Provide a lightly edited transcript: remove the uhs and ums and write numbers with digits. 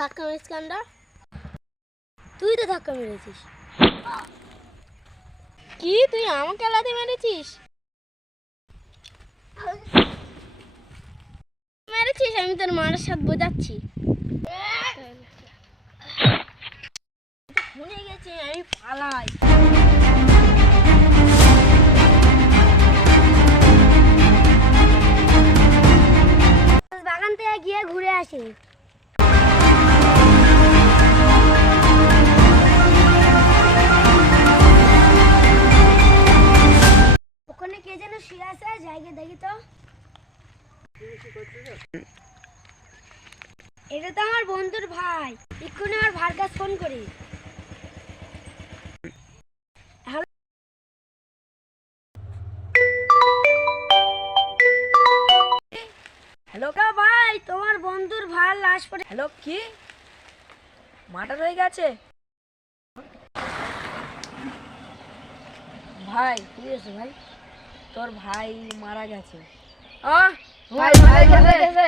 ধাক্কা মেরেছিস কান্ডা? তুই তো ধাক্কা মেরেছিস। কি তুই আমাকে লাথি মেরেছিস? মেরেছিস, আমি তোর মার সাথে বোঝাচ্ছি। শুনে গেছি, আমি পালাই। বাগান থেকে গিয়ে ঘুরে আসি। ওখানে কে যেন শুয়ে আছে, জায়গা দেখি তো। এটা তো আমার বন্ধুর ভাই। এক্ষুনি আমার ভাইয়ের কাছে ফোন করি। হ্যালো ভাই, তোমার বন্ধুর ভাই লাশ পড়ে। হ্যালো, কি মার্ডার হয়ে গেছে? ভাই কি হয়েছে ভাই? তোর ভাই মারা গেছে। ভাই মারা গেছে।